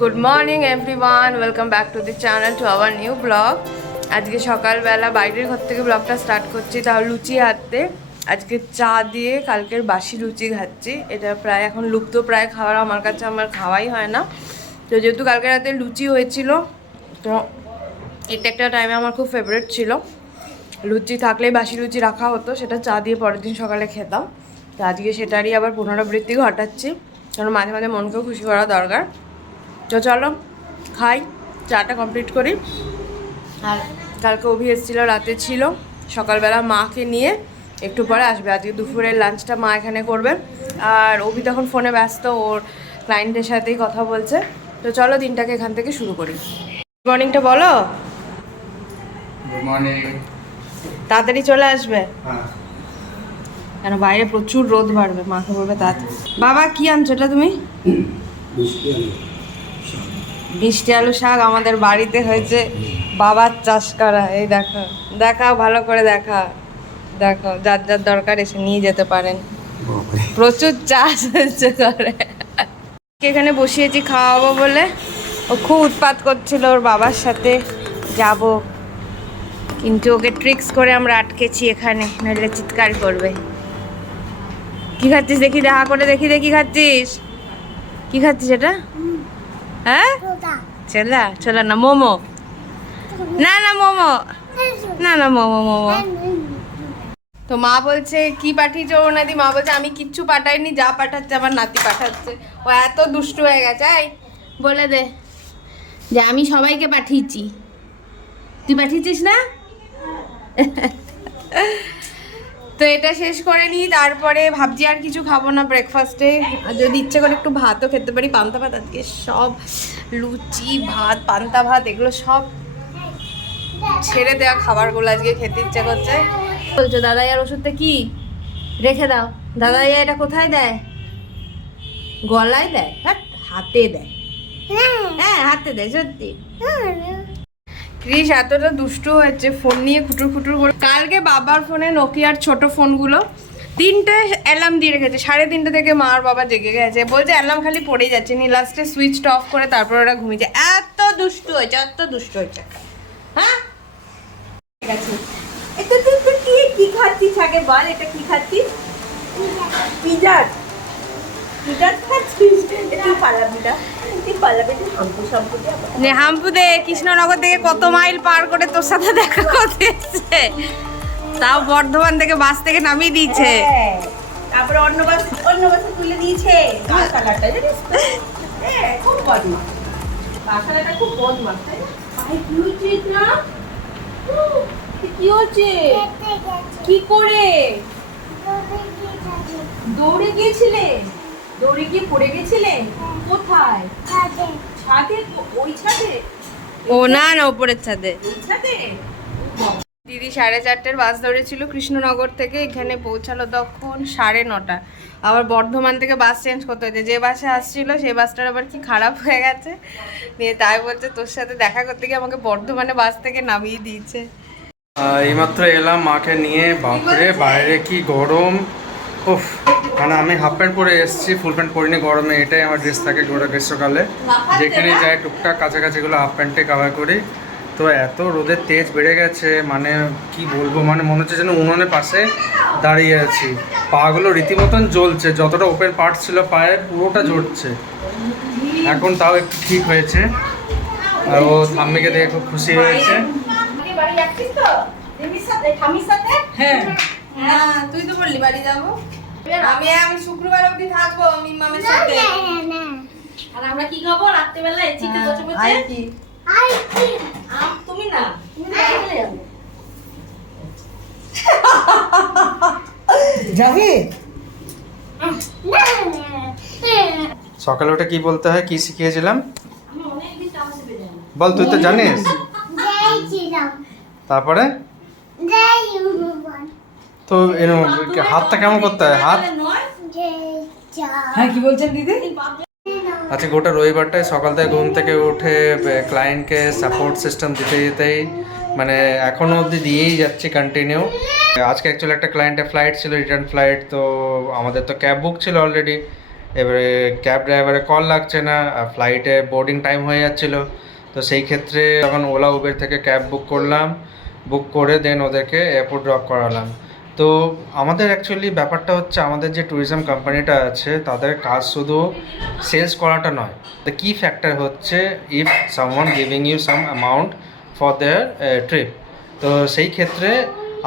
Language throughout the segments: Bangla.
Good morning everyone, welcome back to the channel to our new blog. আজকে সকালবেলা বাইরের ঘর থেকে ব্লগটা স্টার্ট করছি, তাও লুচি হাতে। আজকে চা দিয়ে কালকের বাসি লুচি খাচ্ছি। এটা প্রায় এখন লুপ্ত প্রায় খাবার, আমার কাছে আমার খাওয়াই হয় না। তো যেহেতু কালকে রাতে লুচি হয়েছিল, তো এটা একটা টাইমে আমার খুব ফেভারিট ছিল। লুচি থাকলেই বাসি লুচি রাখা হতো, সেটা চা দিয়ে পরের দিন সকালে খেতাম। তো আজকে সেটারই আবার পুনরাবৃত্তি ঘটাচ্ছি, কারণ মাঝে মাঝে মনকেও খুশি করা দরকার। তো চলো খাই, চাটা কমপ্লিট করি। আর কালকে অভি এসেছিলো, রাতে ছিল, সকালবেলা মাকে নিয়ে একটু পরে আসবে। আজকে দুপুরের লাঞ্চটা মা এখানে করবে। আর অভি তখন ফোনে ব্যস্ত, ওর ক্লায়েন্টের সাথেই কথা বলছে। তো চলো দিনটাকে এখান থেকে শুরু করি। গুড মর্নিংটা বলো। Good morning. তাড়াতাড়ি চলে আসবে, কেন বাইরে প্রচুর রোদ বাড়বে, মাকে বলবে তাড়াতাড়ি। বাবা কি আনছো এটা তুমি? মিষ্টি আলু শাক আমাদের বাড়িতে হয়েছে, বাবার চাষ করা। এই দেখো, দেখাও ভালো করে, দেখো যার যার দরকার এসে নিয়ে যেতে পারেন। প্রচুর চাষ হচ্ছে করে। এখানে বসিয়েছি খাওয়াবো বলে, ও খুব উৎপাত করছিল ওর বাবার সাথে যাব, কিন্তু ওকে ট্রিক্স করে আমরা আটকেছি এখানে, নইলে চিৎকার করবে। কি খাচ্ছিস দেখি, দেখা করে দেখি, খাচ্ছিস কি খাচ্ছিস এটা? হ্যাঁ ছোলা, ছোলা না মোমো, না মোমো, না মোমো। তো মা বলছে কি পাঠিয়েছো ওনাদি? মা বলছে আমি কিচ্ছু পাঠাইনি, যা পাঠাচ্ছে আমার নাতি পাঠাচ্ছে। ও এত দুষ্টু হয়ে গেছে। এই বলে দে যে আমি সবাইকে পাঠিয়েছি, তুই পাঠিয়েছিস না? তো এটা শেষ করে নিই, তারপরে ভাবছি আর কিছু খাবো না ব্রেকফাস্টে। আর যদি ইচ্ছে করে একটু ভাতও খেতে পারি, পান্তা ভাত। আজকে সব লুচি ভাত পান্তা ভাত এগুলো সব ছেড়ে দেওয়া খাবারগুলো আজকে খেতে ইচ্ছে করছে। বলছো দাদাইয়ার ওষুধটা কি রেখে দাও। দাদাইয়া এটা কোথায় দেয়? গলায় দেয়? হ্যাঁ হাতে দেয়। হ্যাঁ হাতে দেয় সত্যি। ক্রিস এতটা দুষ্টু হয়েছে, ফোন নিয়ে খুটুর খুটুর করে। কালকে বাবার ফোনে নোকিয়ার ছোট ফোনগুলো 3টে অ্যালার্ম দিয়ে রেখেছে, 3:30 থেকে মা আর বাবা জেগে গেছে। বলছে অ্যালার্ম খালি পড়েই যাচ্ছে, নি লাস্টে সুইচটা অফ করে তারপর ওরা ঘুমিয়েছে। এত দুষ্টু হয়েছে, হ্যাঁ ঠিক আছে। এটা তুই কি খাচ্ছিস আগে বল, এটা কি খাচ্ছিস? পিজার হাম্পু দে কৃষ্ণনগর থেকে কত মাইল পার করে তোর সাথে দেখা করতে এসেছে, তাও বর্ধমান থেকে বাস থেকে নামিয়ে দিয়েছে। তারপরে অন্য বাসে তুলে দিয়েছে। কালারটা জানিস তো? খুব বদমাস, কালারটা খুব বদমাস, তাই না? কি হচ্ছে না? কি হচ্ছে? কি করে দৌড়ে গিয়েছিলে? দৌড়ে গিয়ে পড়ে গেছিলে? কোথায়? ছাদে? ওই ছাদে? ও না উপরের ছাদে। ছাদে দিদি 4:30 বাস ধরেছিল কৃষ্ণনগর থেকে, এখানে পৌঁছালো তখন 9:30। আবার বর্ধমান থেকে বাস চেঞ্জ করতে হয়েছে, যে বাসে আসছিল সেই বাসটার আবার কি খারাপ হয়ে গেছে, দিয়ে তাই বলছে তোর সাথে দেখা করতে গিয়ে আমাকে বর্ধমানে বাস থেকে নামিয়ে দিয়েছে। এইমাত্র এলাম মাকে নিয়ে। বাপরে বাইরে কি গরম! উফ, মানে আমি হাফ প্যান্ট পরে এসেছি, ফুল প্যান্ট পরিনি গরমে। এটাই আমার ড্রেস থাকে গোটা গ্রীষ্মকালে, যেখানে যাই টুকটাক কাছাকাছিগুলো হাফ প্যান্টে কাভার করি। তো এত রোদের তেজ বেড়ে গেছে, মানে কি বলবো, মানে মনে হচ্ছে যেন উনুনের পাশে দাঁড়িয়ে আছি। পাগুলো রীতিমতন জ্বলছে, যতটা ওপেন পার্ট ছিল পায়ে পুরোটা জ্বলছে। এখন তাও একটু ঠিক হয়েছে, আর ও ঠাম্মিকে দেখে খুব খুশি হয়েছে। হ্যাঁ তুই তো বললি বাড়ি যাবো, আমি শুক্রবার অবধি থাকবো মিম্মামের সাথে। আর আমরা কি খাবো রাত্রিবেলা? এসিতে বসে বসে তুমি না যাবি? সকালে ওটা কি বলতে হয়, কি শিখিয়েছিলাম বল, তুই তো জানিস। তারপরে তো হাতটা কেমন করতে হয়, হাত। হ্যাঁ কি বলছেন দিদি? আচ্ছা, গোটা রবিবারটায় সকাল থেকে ঘুম থেকে উঠে ক্লায়েন্টকে সাপোর্ট সিস্টেম দিতে যেতেই মানে এখনও অবধি দিয়েই যাচ্ছি কন্টিনিউ। আজকে অ্যাকচুয়ালি একটা ক্লায়েন্টের ফ্লাইট ছিল, রিটার্ন ফ্লাইট। তো আমাদের তো ক্যাব বুক ছিল অলরেডি, এবারে ক্যাব ড্রাইভারের কল লাগছে না, ফ্লাইটে বোর্ডিং টাইম হয়ে যাচ্ছিলো। তো সেই ক্ষেত্রে তখন ওলা উবের থেকে ক্যাব বুক করলাম, বুক করে দেন ওদেরকে এয়ারপোর্ট ড্রপ করালাম। তো আমাদের অ্যাকচুয়ালি ব্যাপারটা হচ্ছে, আমাদের যে ট্যুরিজম কোম্পানিটা আছে তাদের কাজ শুধু সেলস করাটা নয়। দ্য কি ফ্যাক্টর হচ্ছে if someone giving you some amount for their trip, তো সেই ক্ষেত্রে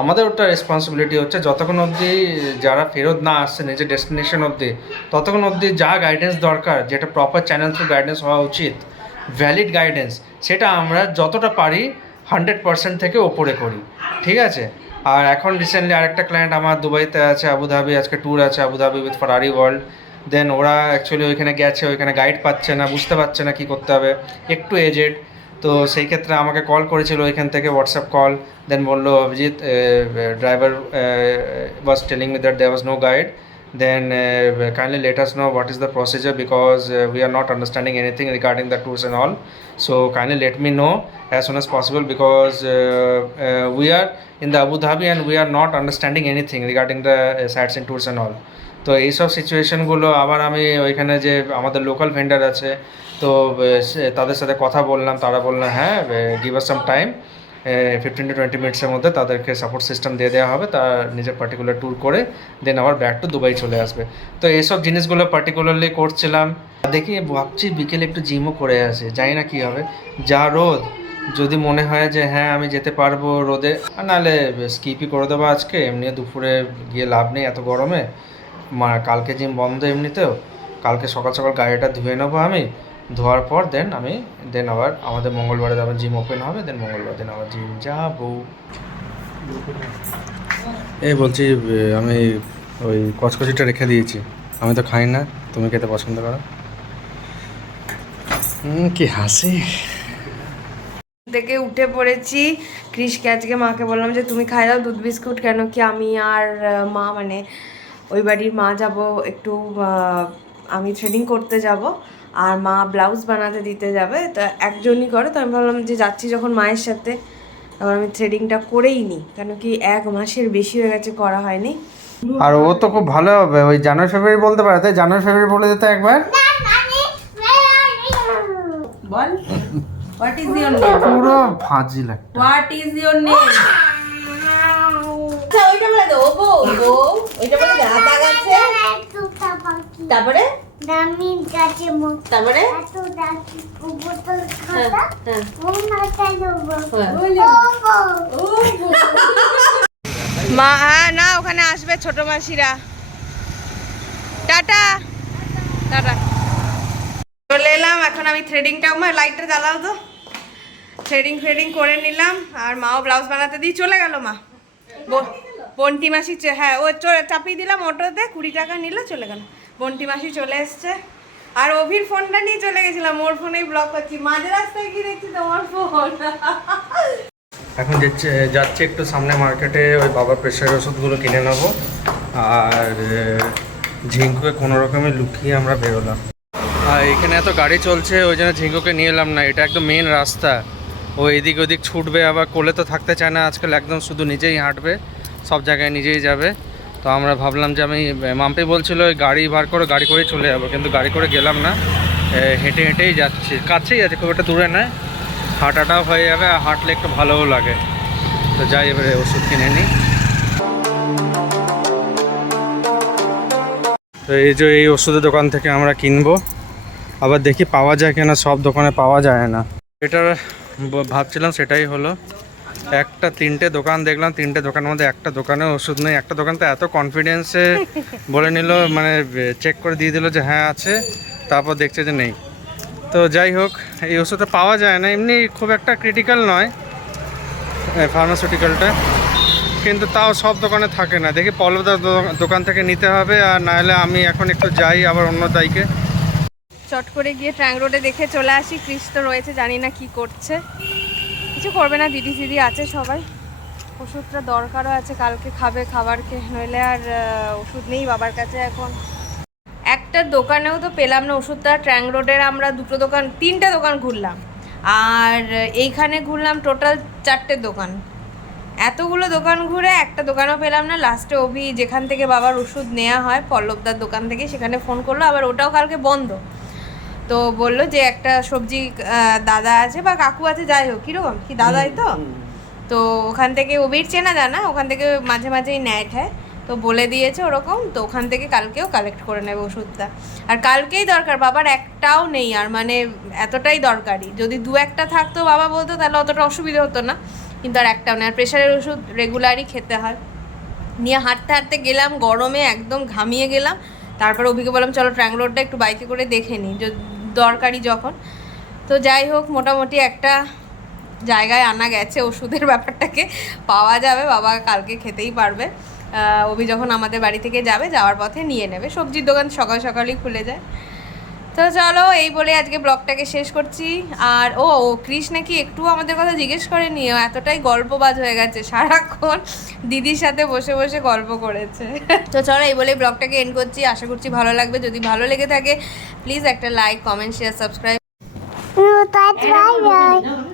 আমাদের ওটা রেসপন্সিবিলিটি হচ্ছে যতক্ষণ অবধি যারা ফেরত না আসছে নিজের ডেস্টিনেশন অবধি, ততক্ষণ অবধি যা গাইডেন্স দরকার, যেটা প্রপার চ্যানেল থ্রু গাইডেন্স হওয়া উচিত, ভ্যালিড গাইডেন্স, সেটা আমরা যতটা পারি 100% থেকে ওপরে করি, ঠিক আছে। আর এখন রিসেন্টলি আরেকটা ক্লায়েন্ট আমার দুবাইতে আছে, আবুধাবি, আজকে ট্যুর আছে আবুধাবি উইথ ফারারি ওয়ার্ল্ড। দেন ওরা অ্যাকচুয়ালি ওইখানে গেছে, ওইখানে গাইড পাচ্ছে না, বুঝতে পারছে না কী করতে হবে, একটু এজেড। তো সেই ক্ষেত্রে আমাকে কল করেছিল ওইখান থেকে, হোয়াটসঅ্যাপ কল। দেন বললো Abhijit, driver was telling me that there was no guide, then kindly let us know what is the procedure, because we are not understanding anything regarding the tours and all. So kindly let me know as soon as possible, because we are in the Abu Dhabi and we are not understanding anything regarding the sightseeing tours and all. তো এইসব সিচুয়েশনগুলো আবার আমি ওইখানে যে আমাদের লোকাল ভেন্ডার আছে, তো তাদের সাথে কথা বললাম, তারা বললো হ্যাঁ give us some time, 15 to 20 মিনিটসের মধ্যে তাদেরকে সাপোর্ট সিস্টেম দিয়ে দেওয়া হবে, তার নিজের পার্টিকুলার ট্যুর করে দেন আবার ব্যাক টু দুবাই চলে আসবে। তো এইসব জিনিসগুলো পার্টিকুলারলি করছিলাম। দেখি ভাবছি বিকেলে একটু জিমও করে আসে, জানি না কী হবে, যা রোদ, যদি মনে হয় যে হ্যাঁ আমি যেতে পারবো রোদে, নাহলে স্কিপই করে দেবো আজকে, এমনি দুপুরে গিয়ে লাভ নেই এত গরমে। কালকে জিম বন্ধ এমনিতেও, কালকে সকাল সকাল গাড়িটা ধুয়ে নেবো আমি, ধোয়ার পর দেন আবার আমাদের মঙ্গলবারে আবার জিম ওপেন হবে, দেন মঙ্গলবার দিন আবার জিম যাবো। এই বলছি আমি ওই কচকচিটা রেখে দিয়েছি, আমি তো খাই না, তুমি খেতে পছন্দ করো। কি হাসি। থেকে উঠে পড়েছি, ক্রিশকে আজকে মাকে বললাম যে তুমি খাই দাও দুধ বিস্কুট, কেন কি আমি আর মা, মানে ওই বাড়ির মা যাব একটু, আমি থ্রেডিং করতে যাব আর মা ব্লাউজ বানাতে দিতে যাবে, তো একজনই করে। তো আমি ভাবলাম যে যাচ্ছি যখন মায়ের সাথে, এবার আমি থ্রেডিংটা করেই নিই, কেন কি 1 মাসের বেশি হয়ে গেছে করা হয়নি। আর ও তো খুব ভালো হবে, ওই জানুয়ারি ফেব্রুয়ারি বলতে পারে, তাই জানুয়ারি ফেব্রুয়ারি বলে দিতে একবার। বল, হোয়াট ইজ ইওর নেম? পুরো ফাজিল একটা। What is your name? আচ্ছা ওইটা বলে দাও, বউ বউ, ওইটা বলে দাও, হাতা গেছে, তারপরে দামিন কাছে মুখ, তারপরে এত দাকি বোতল খাতা ও মাথা দেবো ও মা না ওখানে আসবে ছোট মাসিরা। Tata tata. চলে এলাম, এখন আমি থ্রেডিংটা, লাইটটা জ্বালাও তো, থ্রেডিং করে নিলাম, আর মাও ব্লাউজ বানাতে দিয়ে চলে গেল। মা বন্টি মাসি, হ্যাঁ ও চাপিয়ে দিলাম অটোতে, 20 টাকা নিল, চলে গেল। বন্টি মাসি চলে এসছে, আর অভির ফোনটা নিয়ে চলে গেছিলাম, ওর ফোনেই ব্লক করছি, মাঝে রাস্তায় কি দেখছি তোমার ফোন। এখন যাচ্ছে একটু সামনে মার্কেটে, ওই বাবার প্রেশারের ওষুধগুলো কিনে নেবো, আর ঝিঙ্কুকে কোনো রকমে লুকিয়ে আমরা বেরোলাম। আর এখানে এত গাড়ি চলছে, ওই জন্য ঝিঙ্কুকে নিয়ে এলাম না, এটা একদম মেন রাস্তা, ও এদিক ওদিক ছুটবে, আবার কোলে তো থাকতে চায় না আজকাল, একদম শুধু নিজেই হাঁটবে, সব জায়গায় নিজেই যাবে। তো আমরা ভাবলাম যে আমি, মাম্পি বলছিল ওই গাড়ি বার করে গাড়ি করেই চলে যাবো, কিন্তু গাড়ি করে গেলাম না, হেঁটে হেঁটেই যাচ্ছি, কাছেই আছে, খুব একটা দূরে নয়, হাঁটাটাও হয়ে যাবে, আর হাঁটলে একটু ভালোও লাগে। তো যাই এবারে ওষুধ কিনে নিই। তো এই যে এই ওষুধের দোকান থেকে আমরা কিনবো, আবার দেখি পাওয়া যায় কিনা, সব দোকানে পাওয়া যায় না, এটা ভাবছিলাম সেটাই হলো। 3টে দোকান দেখলাম, 3টে দোকানের মধ্যে একটা দোকানে ওষুধ নেই। একটা দোকান তো এত কনফিডেন্সে বলে নিল, মানে চেক করে দিয়ে দিল যে হ্যাঁ আছে, তারপর দেখছে যে নেই। তো যাই হোক, এই ওষুধটা পাওয়া যায় না, এমনি খুব একটা ক্রিটিক্যাল নয় ফার্মাসিউটিক্যালটা, কিন্তু তাও সব দোকানে থাকে না। দেখি পল্লবদার দোকান থেকে নিতে হবে, আর নাহলে আমি এখন একটু যাই আবার অন্য দাইকে। চট করে গিয়ে ট্র্যাঙ্ক রোডে দেখে চলে আসি, ক্রিস তো রয়েছে, জানি না কি করছে, কিছু করবে না, দিদি দিদি আছে সবাই। ওষুধটা দরকারও আছে, কালকে খাবে খাবারকে, নইলে আর ওষুধ নেই বাবার কাছে এখন। একটা দোকানেও তো পেলাম না ওষুধটা, ট্র্যাঙ্ক রোডের আমরা 3টে দোকান ঘুরলাম, আর এইখানে ঘুরলাম টোটাল 4টে দোকান, এতগুলো দোকান ঘুরে একটা দোকানও পেলাম না। লাস্টে অভি যেখান থেকে বাবার ওষুধ নেওয়া হয় পল্লবদার দোকান থেকে, সেখানে ফোন করলো, আবার ওটাও কালকে বন্ধ। তো বললো যে একটা সবজি দাদা আছে বা কাকু আছে, যাই হোক, কীরকম কি দাদাই তো, তো ওখান থেকে অভির চেনা জানা, ওখান থেকে মাঝে মাঝেই নেয় ঠায়, তো বলে দিয়েছে ওরকম, তো ওখান থেকে কালকেও কালেক্ট করে নেবে ওষুধটা। আর কালকেই দরকার, বাবার একটাও নেই আর, মানে এতটাই দরকারি। যদি দু একটা থাকতো বাবা বলতো তাহলে অতটা অসুবিধা হতো না, কিন্তু আর একটাও নেই। আর প্রেশারের ওষুধ রেগুলারই খেতে হয়। নিয়ে হাঁটতে হাঁটতে গেলাম, গরমে একদম ঘামিয়ে গেলাম। তারপর অভিকে বললাম চলো ট্র্যাঙ্গলোরটা একটু বাইকে করে দেখে নিই, দরকারি যখন। তো যাই হোক, মোটামুটি একটা জায়গায় আনা গেছে, ওষুধের ব্যাপারটাকে পাওয়া যাবে, বাবা কালকে খেতেই পারবে। অভি যখন আমাদের বাড়ি থেকে যাবে, যাওয়ার পথে নিয়ে নেবে। সবজির দোকান সকাল সকালই খুলে যায়। তো চলো, এই বলে আজকে ব্লগটাকে শেষ করছি। আর ও কৃষ নাকি একটু আমাদের কথা জিজ্ঞেস করেনি, ও এতটাই গল্পবাজ হয়ে গেছে, সারাক্ষণ দিদির সাথে বসে বসে গল্প করেছে। তো চলো, এই বলেই ব্লগটাকে এন্ড করছি। আশা করছি ভালো লাগবে। যদি ভালো লেগে থাকে প্লিজ একটা like, comment, share, subscribe. Bye bye.